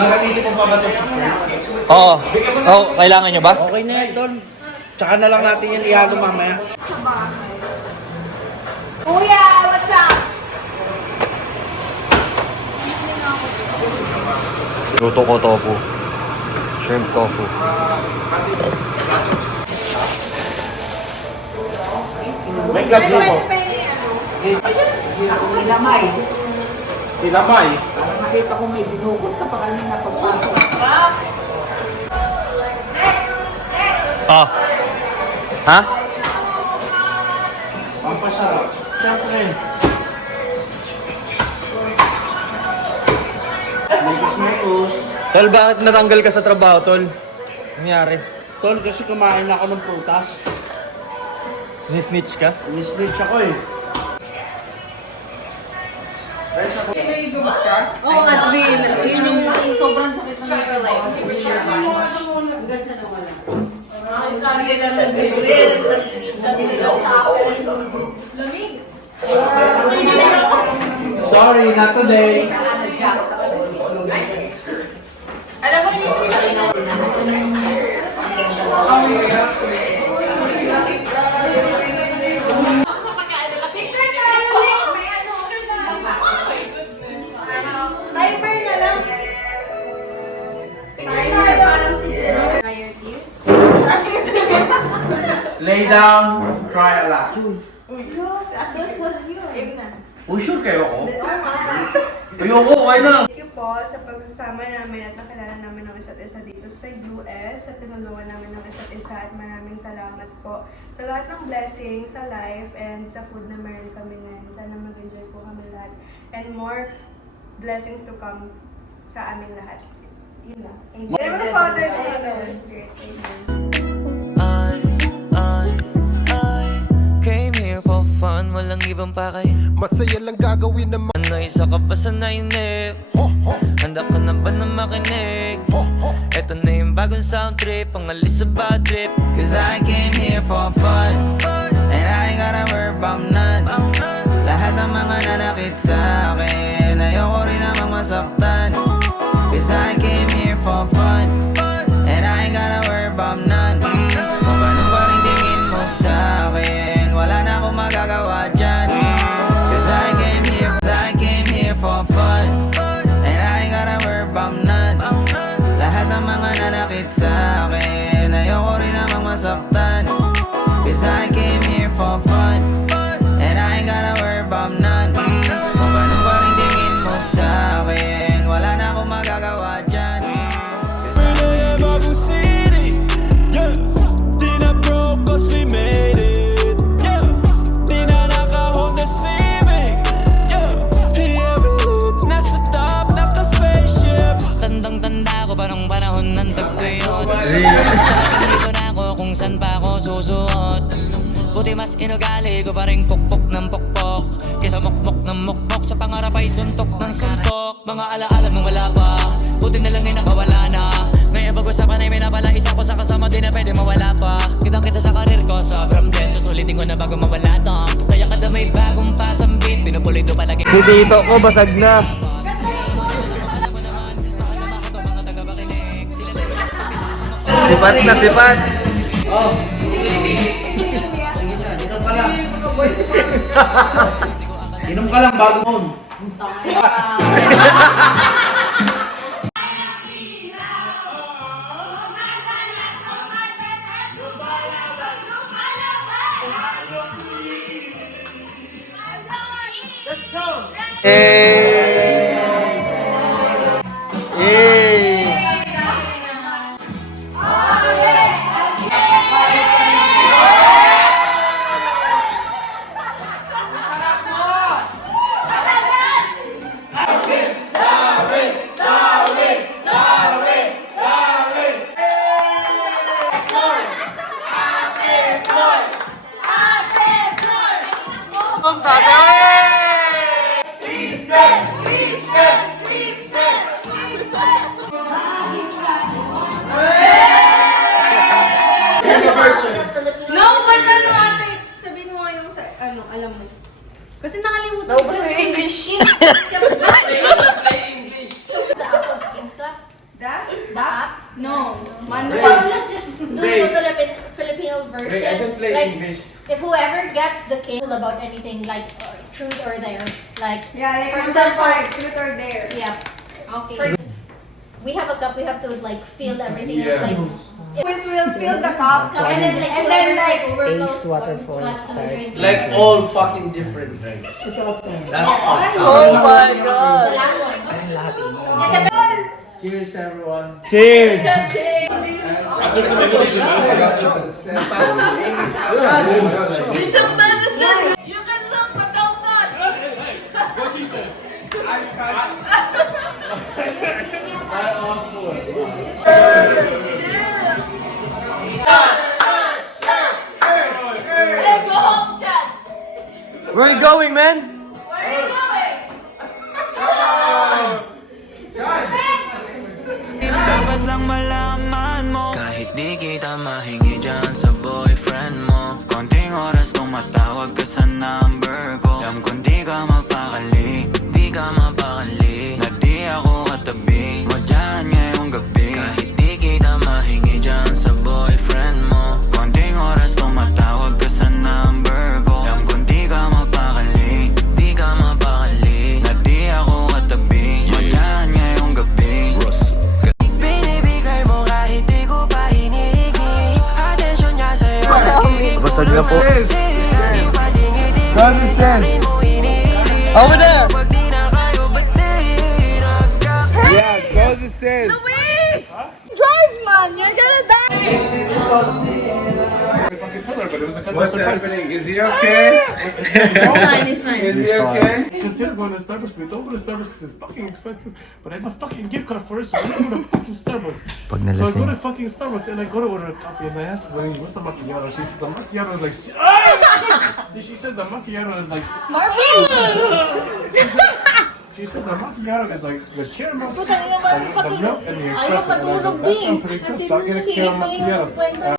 Gagamitin ko pa ba ito sa Oo. Oo, kailangan nyo ba? Okay na yan, Tol. Tsaka na lang natin yan ihalo mamaya. Kuya, what's up? Luto ko tofu. Shrimp tofu. May gloves mo. Ilamay. Tinapay. Parang nakita ko may dinukot ka pa kanina pagpasok. Ah. Ha? Pampasarap. Siyempre. Mekos. Tol, bakit natanggal ka sa trabaho, Tol? Nangyari? Tol, kasi kumain ako ng prutas. Ni-snitch ka? Nisnitch ako eh. Oo, Advil. Yun yung sobrang sakit na Sorry, not today. Alam mo, diaper na lang. Lay down, try a lot. Oh, sure kayo ako? Ayoko, okay na. Thank you po sa pagsasama namin at nakilala namin ng isa't isa dito sa US at tinulungan namin ng isa't isa at maraming salamat po sa lahat ng blessings sa life and sa food na meron kami ngayon. Sana mag-enjoy po kami lahat and more blessings to come sa aming lahat. Yun lang. Amen. In the name of the Father, and of the Holy Spirit. Amen. I came here for fun, walang ibang pakay. Masaya lang gagawin naman. Ano isa ka pa sa nainip? Handa ka na ba na makinig? Eto na yung bagong sound trip, pangalis sa bad trip. Cause I came here for fun, and I ain't gotta worry about none. Lahat ng mga nanakit sa akin, ayoko rin namang masaktan. Cause I came here for fun, and I ain't gotta worry about none. Kung ganun pa rin tingin mo sa akin, wala na akong magagawa dyan. Cause I came here for fun, and I ain't gotta worry about none. Lahat ng mga nanakit sa akin, ayoko rin namang masaktan. Cause I came here for fun, and I ain't gotta worry about none. Kung ganun pa rin tingin mo sa akin, wala na akong magagawa dyan. Bagong city, yeah. Di na broke cause we made it, yeah. Di na naka-Honda Civic, yeah. Yeah, we lit, nasa top, naka-spaceship. Tandang-tanda ko parang panahon ng tagkuyot. Dito na ako kung saan pa ako susuot. Buti mas inugali ko pa rin pukpok ng pukpok kesa mukmok ng mukmok, sa pangarap ay suntok ng suntok. Mga alaala nung wala pa, buti na lang ay nakawala na. May pag-usapan ay may napala, isa ko sa kasama din na pwede mawala pa. Kitang kita sa karir ko, sobrang bless, susulitin ko na bago mawala to. Kaya kada may bagong pasambit, pinupulito palagi. Si dito ko, basag na. Sipat na, sipat. Inom ka lang bago mo. No, but ano ate? Sabihin mo nga yung sa, ano, alam mo. Kasi nakalimutan ko. English. The apple of King's Cup. That? No. So let's just do the Filipino version. Wait, I don't play like, English. if whoever gets the cake about anything, like truth or dare, like Yeah, like for number example, 5, truth or dare. yeah. Okay. We have a cup. We have to like feel everything. Yeah. Like, Always will fill the cup. and then like And then, like, overflows. Ace waterfall got to start. drink. Like all fucking different drinks. That's fucked Oh up. my The God! last one. Ang lahat eh. Like the Cheers, everyone. Cheers! You took medicine! You can look but don't touch! Hey, go home, Chad! Where are you going, man? Where are you going? Dapat lang malaman mo kahit di kita mahingi dyan sa boyfriend mo. Konting oras tumatawag ka sa number ko. Alam kong di ka mapakali, di ka mapakali. Na di ako katabi mo dyan ngayong gabi. Kahit di kita mahingi dyan sa boyfriend mo. Konting oras tumatawag ka sa number ko. Alam kong di ka mapakali, di ka mapakali. Na di ako katabi mo dyan ngayong gabi. Binibigay mo kahit di ko pa hinihingi. Atensyon niya sa'yo nagiging Basag na po. Consistent. Over there! Pag di na kayo, ba't di nagkakaroon? Yeah, go to the stairs. Drive, man! You're gonna die! What's happening? Is he okay? It's fine. Is he okay? Consider going to Starbucks, but don't go to Starbucks because it's fucking expensive. But I have a fucking gift card for it, so I'm gonna go to fucking Starbucks. So I go to fucking Starbucks and I go to order a coffee and I ask Lenny, what's a macchiato? She says the macchiato is like, she said the macchiato is like, she says the macchiato is like the caramel, the milk and the espresso. And I was like, that sounds pretty good, so I'll get a caramel macchiato.